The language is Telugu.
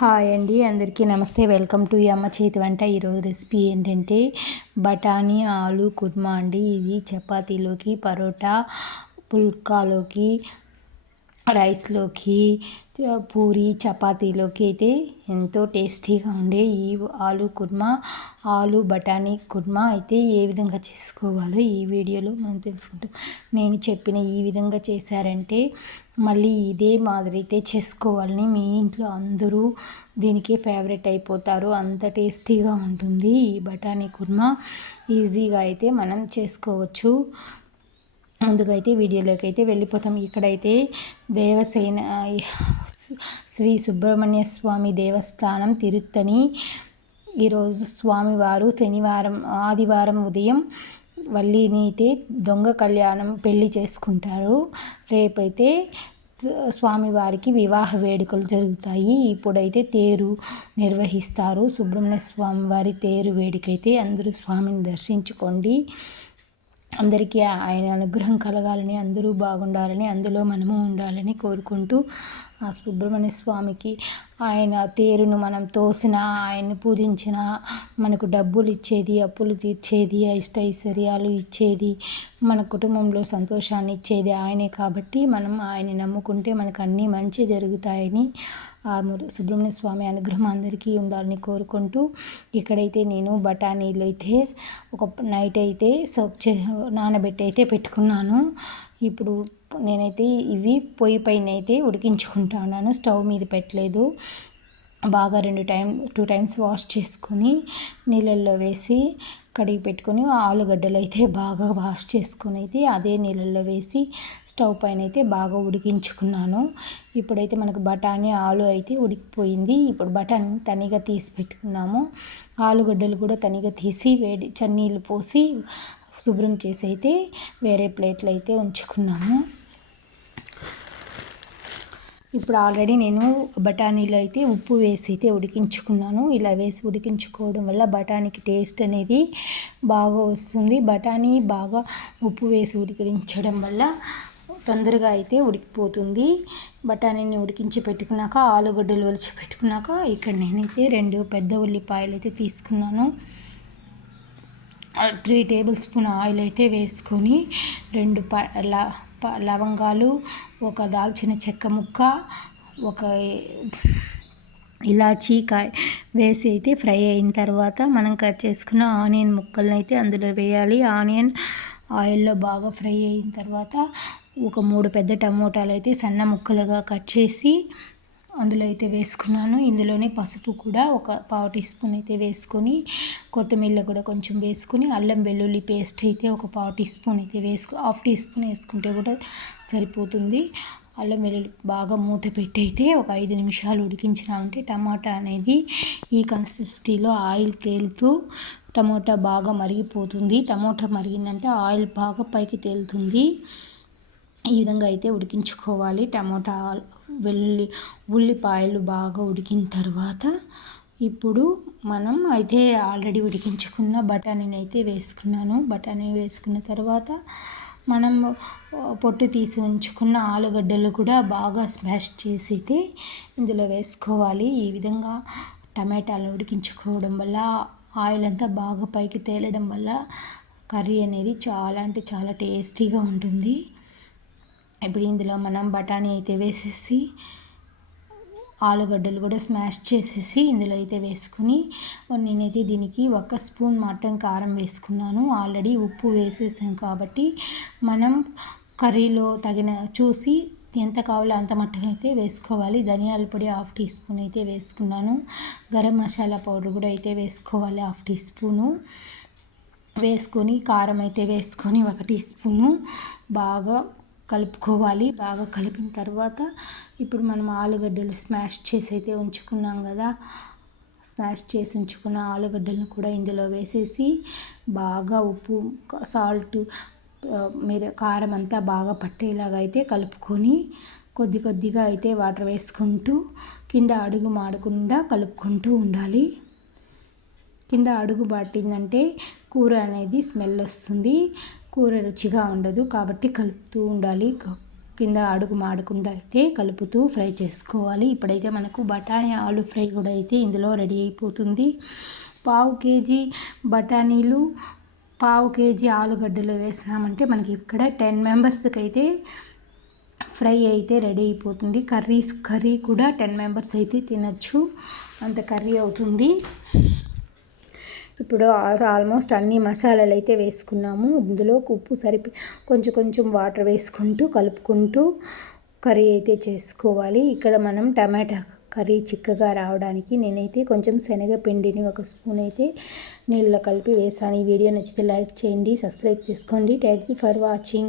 హాయ్ అండి, అందరికీ నమస్తే. వెల్కమ్ టు అమ్మ చేతి వంట. ఈరోజు రెసిపీ ఏంటంటే బఠానీ ఆలు కుర్మా అండి. ఇది చపాతీలోకి, పరోటా, పుల్కాలోకి, రైస్లోకి, పూరి చపాతీలోకి అయితే ఎంతో టేస్టీగా ఉండే ఈ ఆలు కుర్మా, ఆలు బఠానీ కుర్మా అయితే ఏ విధంగా చేసుకోవాలో ఈ వీడియోలో మనం తెలుసుకుంటాం. నేను చెప్పిన ఈ విధంగా చేశారంటే మళ్ళీ ఇదే మాదిరి అయితే చేసుకోవాలని మీ ఇంట్లో అందరూ దీనికి ఫేవరెట్ అయిపోతారు. అంత టేస్టీగా ఉంటుంది ఈ బఠానీ కుర్మా. ఈజీగా అయితే మనం చేసుకోవచ్చు. ముందుగా అయితే వీడియోలోకి అయితే వెళ్ళిపోతాం. ఇక్కడైతే దేవసేన శ్రీ సుబ్రహ్మణ్య స్వామి దేవస్థానం తిరుత్తని. ఈరోజు స్వామివారు ఆదివారం ఉదయం వల్లిని అయితే దొంగ కళ్యాణం పెళ్లి చేసుకుంటారు. రేపైతే స్వామివారికి వివాహ వేడుకలు జరుగుతాయి. ఇప్పుడైతే తేరు నిర్వహిస్తారు. సుబ్రహ్మణ్య స్వామి వారి తేరు వేడుకైతే అందరూ స్వామిని దర్శించుకోండి. అందరికీ ఆయన అనుగ్రహం కలగాలని, అందరూ బాగుండాలని, అందులో మనము ఉండాలని కోరుకుంటూ ఆ సుబ్రహ్మణ్య స్వామికి ఆయన తేరును మనం తోసిన, ఆయన్ని పూజించిన మనకు డబ్బులు ఇచ్చేది, అప్పులు తీర్చేది, ఐశ్వర్యాలు ఇచ్చేది, మన కుటుంబంలో సంతోషాన్ని ఇచ్చేది ఆయనే. కాబట్టి మనం ఆయన్ని నమ్ముకుంటే మనకు అన్నీ మంచి జరుగుతాయని ఆ సుబ్రహ్మణ్య స్వామి అనుగ్రహం అందరికీ ఉండాలని కోరుకుంటూ ఇక్కడైతే నేను బఠానీలు అయితే ఒక నైట్ అయితే నానబెట్టి అయితే పెట్టుకున్నాను. ఇప్పుడు నేనైతే ఇవి పొయ్యి పైన అయితే ఉడికించుకుంటున్నాను. స్టవ్ మీద పెట్టలేదు. బాగా 2 టైమ్స్ వాష్ చేసుకొని నీళ్ళల్లో వేసి కడిగి పెట్టుకొని, ఆలుగడ్డలు అయితే బాగా వాష్ చేసుకొని అయితే అదే నీళ్ళల్లో వేసి స్టవ్ పైన అయితే బాగా ఉడికించుకున్నాను. ఇప్పుడైతే మనకు బఠానీ ఆలు అయితే ఉడికిపోయింది. ఇప్పుడు బఠానీ తనిగా తీసి పెట్టుకున్నాము. ఆలుగడ్డలు కూడా తనిగా తీసి వేడి చన్నీళ్ళు పోసి శుభ్రం చేసి అయితే వేరే ప్లేట్లు అయితే ఉంచుకున్నాము. ఇప్పుడు ఆల్రెడీ నేను బఠానీలో అయితే ఉప్పు వేసి అయితే ఉడికించుకున్నాను. ఇలా వేసి ఉడికించుకోవడం వల్ల బఠానీకి టేస్ట్ అనేది బాగా వస్తుంది. బఠానీ బాగా ఉప్పు వేసి ఉడికించడం వల్ల తొందరగా అయితే ఉడికిపోతుంది. బఠానీని ఉడికించి పెట్టుకున్నాక, ఆలుగడ్డలు ఒలిచి పెట్టుకున్నాక ఇక్కడ నేనైతే 2 పెద్ద ఉల్లిపాయలు అయితే తీసుకున్నాను. 3 టేబుల్ స్పూన్ ఆయిల్ అయితే వేసుకొని 2 లవంగాలు, ఒక దాల్చిన చెక్క ముక్క, ఒక ఇలాచీకాయ వేసి అయితే ఫ్రై అయిన తర్వాత మనం కట్ చేసుకున్న ఆనియన్ ముక్కలను అయితే అందులో వేయాలి. ఆనియన్ ఆయిల్లో బాగా ఫ్రై అయిన తర్వాత ఒక 3 పెద్ద టమోటాలు అయితే సన్న ముక్కలుగా కట్ చేసి అందులో అయితే వేసుకున్నాను. ఇందులోనే పసుపు కూడా ఒక 1/2 టీ స్పూన్ అయితే వేసుకొని, కొత్తిమీర కూడా కొంచెం వేసుకొని, అల్లం వెల్లుల్లి పేస్ట్ అయితే ఒక 1/2 టీ స్పూన్ అయితే 1/2 టీ స్పూన్ వేసుకుంటే కూడా సరిపోతుంది. అల్లం వెల్లుల్లి బాగా మూత పెట్టి అయితే ఒక 5 నిమిషాలు ఉడికించినామంటే టమాటా అనేది ఈ కన్సిస్టెన్సీలో ఆయిల్ తేలుతూ టమోటా బాగా మరిగిపోతుంది. టమోటా మరిగిందంటే ఆయిల్ బాగా పైకి తేలుతుంది. ఈ విధంగా అయితే ఉడికించుకోవాలి. టమోటా, ఉల్లిపాయలు బాగా ఉడికిన తర్వాత ఇప్పుడు మనం అయితే ఆల్రెడీ ఉడికించుకున్న బఠానీని అయితే వేసుకున్నాను. బఠానీ వేసుకున్న తర్వాత మనం పొట్టు తీసి ఉంచుకున్న ఆలుగడ్డలు కూడా బాగా స్మాష్ చేసి అయితే ఇందులో వేసుకోవాలి. ఈ విధంగా టమాటాలు ఉడికించుకోవడం వల్ల ఆయిల్ అంతా బాగా పైకి తేలడం వల్ల కర్రీ అనేది చాలా అంటే చాలా టేస్టీగా ఉంటుంది. ఇప్పుడు ఇందులో మనం బఠానీ అయితే వేసేసి, ఆలుగడ్డలు కూడా స్మాష్ చేసేసి ఇందులో అయితే వేసుకుని, నేనైతే దీనికి 1 స్పూన్ మటన్ కారం వేసుకున్నాను. ఆల్రెడీ ఉప్పు వేసేసాం కాబట్టి మనం కర్రీలో తగిన చూసి ఎంత కావాలో అంత మట్టుకు అయితే వేసుకోవాలి. ధనియాల పొడి 1/2 టీ స్పూన్ అయితే వేసుకున్నాను. గరం మసాలా పౌడర్ కూడా అయితే వేసుకోవాలి 1/2 టీ స్పూను వేసుకొని, కారం అయితే వేసుకొని 1 టీ స్పూను బాగా కలుపుకోవాలి. బాగా కలిపిన తర్వాత ఇప్పుడు మనం ఆలుగడ్డలు స్మాష్ చేసి అయితే ఉంచుకున్నాం కదా, స్మాష్ చేసి ఉంచుకున్న ఆలుగడ్డలను కూడా ఇందులో వేసేసి బాగా ఉప్పు, సాల్ట్, కారం అంతా బాగా పట్టేలాగా అయితే కలుపుకొని కొద్దిగా అయితే వాటర్ వేసుకుంటూ కింద అడుగు మాడకుండా కలుపుకుంటూ ఉండాలి. కింద అడుగు పట్టిందంటే కూర అనేది స్మెల్ వస్తుంది, కూర రుచిగా ఉండదు. కాబట్టి కలుపుతూ ఉండాలి. కింద అడుగు మాడకుండా అయితే కలుపుతూ ఫ్రై చేసుకోవాలి. ఇప్పుడైతే మనకు బఠానీ ఆలు ఫ్రై కూడా అయితే ఇందులో రెడీ అయిపోతుంది. 1/2 కేజీ బఠానీలు, 1/2 కేజీ ఆలుగడ్డలు వేసామంటే మనకి ఇక్కడ 10 మెంబర్స్కి అయితే ఫ్రై అయితే రెడీ అయిపోతుంది. కర్రీ కూడా 10 మెంబర్స్ అయితే తినచ్చు, అంత కర్రీ అవుతుంది. ఇప్పుడు ఆల్మోస్ట్ అన్ని మసాలాలు అయితే వేసుకున్నాము. ఇందులో ఉప్పు కొంచెం వాటర్ వేసుకుంటూ కలుపుకుంటూ కర్రీ అయితే చేసుకోవాలి. ఇక్కడ మనం టమాటా కర్రీ చిక్కగా రావడానికి నేనైతే కొంచెం శనగపిండిని 1 స్పూన్ అయితే నీళ్ళలో కలిపి వేసాను. ఈ వీడియో నచ్చితే లైక్ చేయండి, సబ్స్క్రైబ్ చేసుకోండి. Thank you for watching.